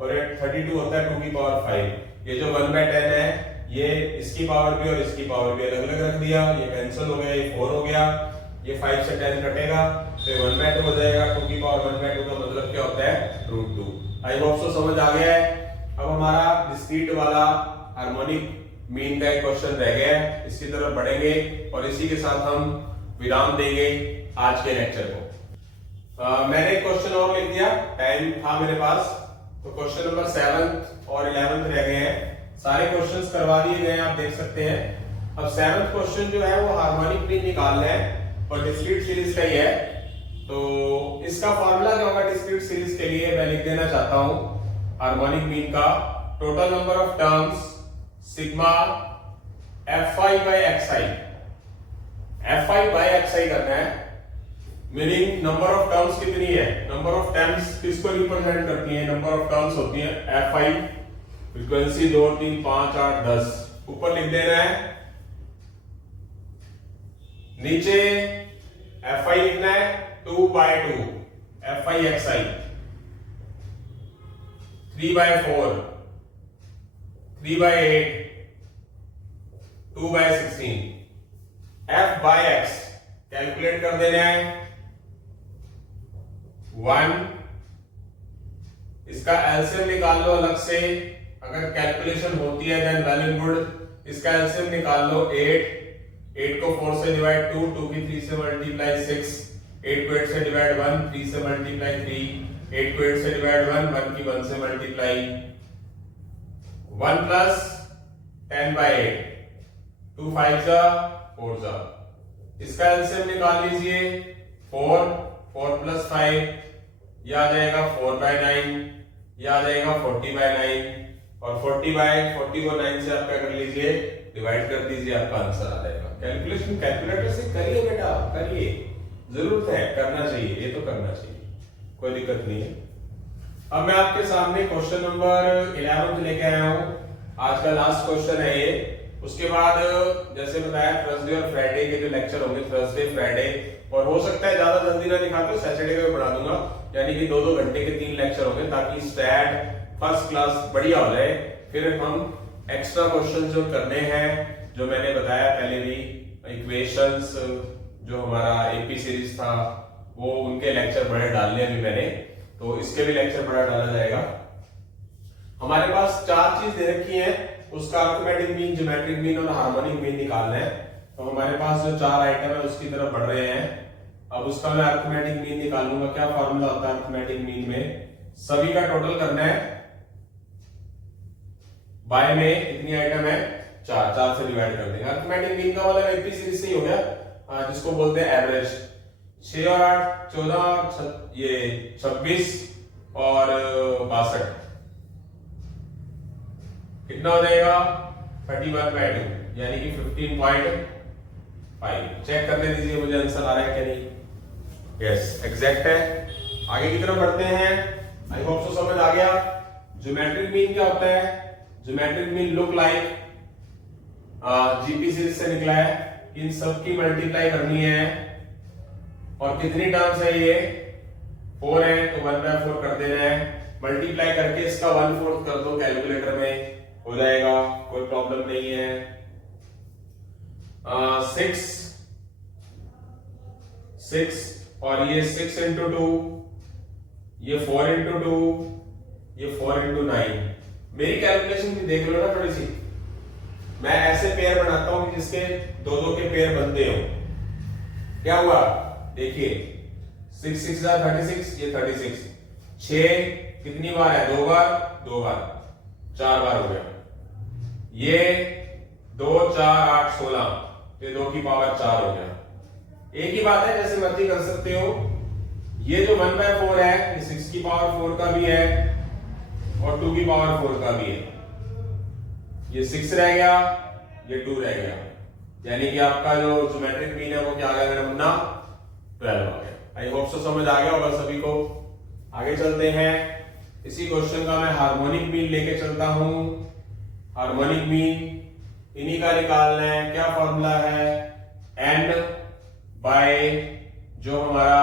और 32 होता है 2 की पावर 5। ये जो 1/10 है, ये इसकी पावर भी और इसकी पावर भी अलग अलग रख दिया, ये कैंसिल हो गया, ये 4 हो गया, ये 5 से 10 कटेगा तो 1/2 हो जाएगा। 2 की पावर 1/2 का मतलब क्या होता है, √2। आई होप सो समझ आ गया है। अब हमारा डिस्क्रीट वाला हार्मोनिक मीन का एक क्वेश्चन रह गया है, इसकी तरफ बढ़ेंगे और इसी के साथ हम विराम देंगे आज के लेक्चर को। मैंने एक क्वेश्चन और लिख दिया, टाइम था मेरे पास, तो क्वेश्चन नंबर 7 और 11 रह गए हैं। सारे क्वेश्चंस करवा दिए गए हैं, आप देख सकते हैं। अब 7th क्वेश्चन जो है वो हार्मोनिक मीन निकालना है और डिस्क्रीट सीरीज का ही है। तो इसका फार्मूला क्या होगा डिस्क्रीट सीरीज के लिए, मैं लिख देना चाहता हूं। हार्मोनिक मीन का total number of terms sigma fi by xi, fi by xi करना है। मीनिंग नंबर ऑफ टर्म्स कितनी है, नंबर ऑफ टर्म्स किसको रिप्रेजेंट करती है, नंबर ऑफ टर्म्स होती है fi, फ्रीक्वेंसी 2 3 5 8 10। ऊपर लिख देना है, नीचे fi लिखना है 2/2 fi xi, 3/4, 3/8, 2/16। f bye x calculate कर देना है 1। इसका एलसीएम निकाल लो अलग से, अगर कैलकुलेशन होती है देन वेल एंड गुड। इसका एलसीएम निकाल लो 8 को 4 से डिवाइड 2 की 3 से मल्टीप्लाई 6, 8 को 8 से डिवाइड 1, 3 से मल्टीप्लाई 3, 8 को 8 से डिवाइड 1 की 1 से मल्टीप्लाई 1 प्लस 10/8, 2 5 जा 4 जा। इसका एलसीएम निकाल लीजिए 4 + 5 यह आ जाएगा 4/9, यह आ जाएगा 40/9 और 40 को 9 से आप क्या कर लीजिए डिवाइड कर दीजिए, आपका आंसर आ जाएगा। कैलकुलेशन कैलकुलेटर से करिए बेटा, करिए, जरूरत है, करना चाहिए, ये तो करना चाहिए, कोई दिक्कत नहीं है। अब मैं आपके सामने क्वेश्चन नंबर 11 लेके आया हूं, आज का लास्ट क्वेश्चन है ये। उसके बाद जैसे बताया थर्सडे और फ्राइडे के जो लेक्चर होंगे, थर्सडे फ्राइडे, और हो सकता है ज्यादा जल्दी ना दिखाते सैटरडे को भी बढ़ा दूंगा, यानी कि 2-2 घंटे के 3 लेक्चर होंगे, ताकि स्टैट फर्स्ट क्लास बढ़िया हो जाए। फिर हम एक्स्ट्रा क्वेश्चन जो करने हैं, जो मैंने बताया पहले भी, इक्वेशंस जो हमारा एपी सीरीज था वो उनके लेक्चर बड़े डालने अभी मैंने, तो इसके भी लेक्चर बड़ा डाला जाएगा। हमारे पास 4 चीज दे रखी है, उसका अरिथमेटिक मीन, ज्योमेट्रिक मीन और हार्मोनिक मीन निकालना है। तो हमारे पास जो 4 आइटम है उसकी तरफ बढ़ रहे हैं। अब उसका मैं अरिथमेटिक मीन निकालूंगा। क्या फॉर्मूला होता है अरिथमेटिक मीन में? सभी का टोटल करना है, बाय में कितनी आइटम है 4 से डिवाइड कर देंगे। अरिथमेटिक मीन का मतलब एपी सीरीज से ही हो गया, जिसको बोलते हैं एवरेज। 6 और 8 14, ये 26 और 62 कितना हो जाएगा 31/2 यानी कि 15.5। चेक कर ले दीजिए मुझे आंसर आ रहा है क्या नहीं। यस एग्जैक्ट है। आगे की तरफ बढ़ते हैं, आई होप सो समझ आ गया। ज्योमेट्रिक मीन क्या होता है? Geometric mean look like GP series से निकला है, इन सब की मल्टीप्लाई करनी है और कितनी टर्म्स है ये 4 है तो 1/4 कर देना है, मल्टीप्लाई करके इसका 1/4 कर दो, कैलकुलेटर में हो जाएगा, कोई प्रॉब्लम नहीं है। 6 और ये 6 × 2, ये 4 × 2, ये 4 × 9। मेरी कैलकुलेशन भी देख लो ना थोड़ी सी, मैं ऐसे पेयर बनाता हूं कि जिसके 2-2 के पेयर बनते हो। क्या हुआ देखिए 6 × 6 = 36, ये 36। 6 कितनी बार है? 2 बार, 2 बार, 4 बार हो गया। ये 2 4 8 16, ये 2 की पावर 4 हो गया। एक ही बात है, जैसे मर्जी कर सकते हो। ये जो 1/4 है ये 6 की पावर 4 का भी है और 2 की पावर 4 का भी है। ये 6 रह गया, ये 2 रह गया, यानी कि आपका जो ज्योमेट्रिक मीन है वो क्या आ गया मेरा मुन्ना 12 आ गया। आई होप सो समझ आ गया होगा सभी को। आगे चलते हैं, इसी क्वेश्चन का मैं हार्मोनिक मीन लेके चलता हूं। हार्मोनिक मीन इन्हीं का निकालना है। क्या फॉर्मूला है? n बाय जो हमारा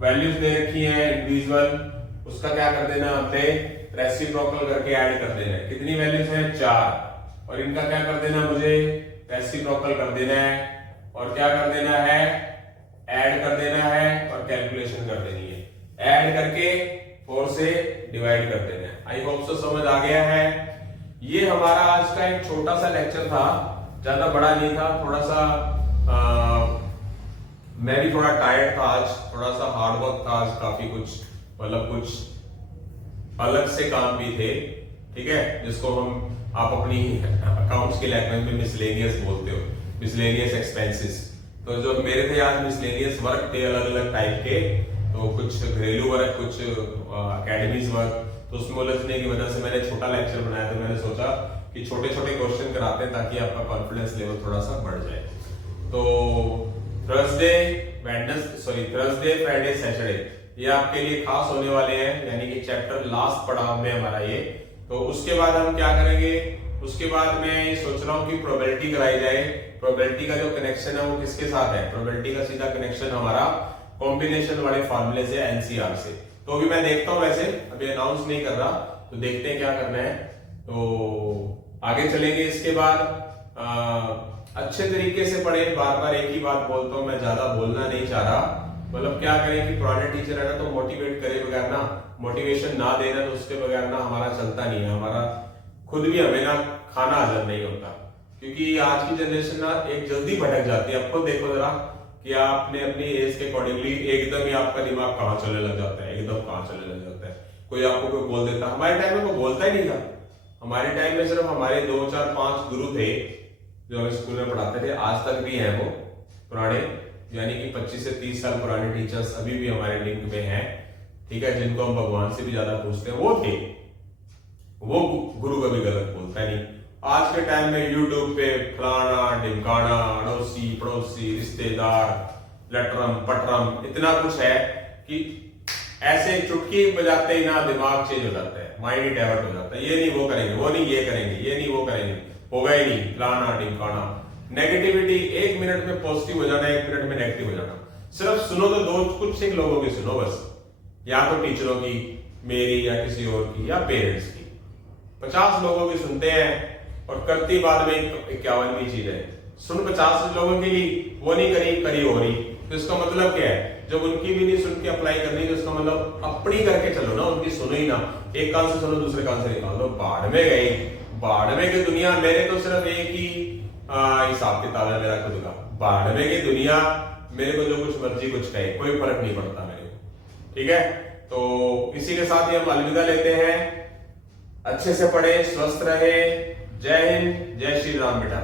वैल्यूज दे रखी है इंडिविजुअल, उसका क्या कर देना हमने रेसिप्रोकल करके ऐड कर देना है। कितनी वैल्यूज हैं? 4, और इनका क्या कर देना मुझे रेसिप्रोकल कर देना है और क्या कर देना है ऐड कर देना है और कैलकुलेशन कर देनी है। ऐड करके 4 से डिवाइड कर देना है। आई होप सो समझ आ गया है। ये हमारा आज का एक छोटा सा लेक्चर था, ज्यादा बड़ा नहीं था। थोड़ा सा मैं भी थोड़ा टायर्ड था आज, थोड़ा सा हार्ड वर्क था आज, काफी कुछ मतलब कुछ अलग से काम भी थे, ठीक है, जिसको हम आप अपनी अकाउंट्स के लैंग्वेज में मिसलेनियस बोलते हो, मिसलेनियस एक्सपेंसेस। तो जो मेरे थे आज मिसलेनियस वर्क थे अलग अलग टाइप के, तो कुछ घरेलू वर्क, कुछ एकेडमीज वर्क, तो उसमें उलझने की वजह से मैंने छोटा लेक्चर बनाया। तो मैंने सोचा कि छोटे छोटे क्वेश्चन कराते हैं ताकि आपका कॉन्फिडेंस लेवल थोड़ा सा बढ़ जाए। तो थर्सडे फ्राइडे सैटरडे ये आपके लिए खास होने वाले हैं, यानी कि चैप्टर लास्ट पड़ाव में हमारा ये। तो उसके बाद हम क्या करेंगे? उसके बाद मैं सोच रहा हूँ कि प्रोबेबिलिटी कराई जाए। प्रोबेबिलिटी का जो कनेक्शन है वो किसके साथ है? प्रोबेबिलिटी का सीधा कनेक्शन हमारा कॉम्बिनेशन वाले फॉर्मूले से, एनसीआर से। तो अभी मैं देखता हूं, वैसे अभी अनाउंस नहीं कर रहा, तो देखते हैं क्या करना है, तो आगे चलेंगे। इसके बाद अच्छे तरीके से पढ़े। बार बार एक ही बात बोलता हूं, मैं ज्यादा बोलना नहीं चाह रहा। मतलब क्या करें कि पुराने टीचर है ना, तो मोटिवेट करे बगैर ना, मोटिवेशन ना देना तो उसके बगैर ना हमारा चलता नहीं है। हमारा खुद भी हमें ना खाना हजम नहीं होता, क्योंकि आज की जनरेशन ना एक जल्दी भटक जाती है। आपको देखो जरा कि आपने अपनी एज के अकॉर्डिंगली एकदम ही आपका दिमाग कहाँ चलने लग जाता है, एकदम कहाँ चलने लग जाता है। कोई आपको कोई बोल देता, हमारे टाइम में कोई बोलता ही नहीं था। हमारे टाइम में सिर्फ हमारे 2 4 5 गुरु थे जो हमें स्कूल में पढ़ाते थे, आज तक भी हैं वो पुराने, यानी कि 25 से 30 साल पुराने टीचर्स अभी भी हमारे लिंक में हैं, ठीक है, जिनको हम भगवान से भी ज्यादा पूछते हैं, वो थे। वो गुरु कभी गलत बोलता नहीं। आज के टाइम में यूट्यूब पे फलाना ढिमकाना, अड़ोसी पड़ोसी रिश्तेदार लटरम पटरम इतना कुछ है कि ऐसे चुटकी बजाते ही ना दिमाग चेंज हो जाता है, माइंड ही डाइवर्ट हो जाता है। ये नहीं वो करेंगे, वो नहीं ये करेंगे, ये नहीं वो करेंगे, होगा ही नहीं, फलाना ढिमकाना। नेगेटिविटी 1 मिनट में पॉजिटिव हो जाना, 1 मिनट में नेगेटिव हो जाना। सिर्फ सुनो तो दो कुछ एक लोगों की सुनो बस, या तो टीचरों की, मेरी या किसी और की, या पेरेंट्स की। 50 लोगों की सुनते हैं और करती बाद में 51वीं चीज है। सुन 50 लोगों की ली, वो नहीं करी हो रही, तो इसका मतलब क्या है? जब उनकी भी नहीं सुन के अप्लाई करनी, तो इसका मतलब अपनी करके चलो ना, उनकी सुनो ही ना। एक कान से सुनो, दूसरे कान से निकाल दो, बाढ़ में गई, बाढ़ में की दुनिया। मेरे तो सिर्फ एक ही हिसाब किताब है मेरा खुद का, बाढ़ में की दुनिया। मेरे को जो कुछ मर्जी कुछ कहे, कोई फर्क नहीं पड़ता मेरे को, ठीक है। तो इसी के साथ ही हम अलविदा लेते हैं। अच्छे से पढ़े, स्वस्थ रहे। जय हिंद, जय श्री राम बेटा।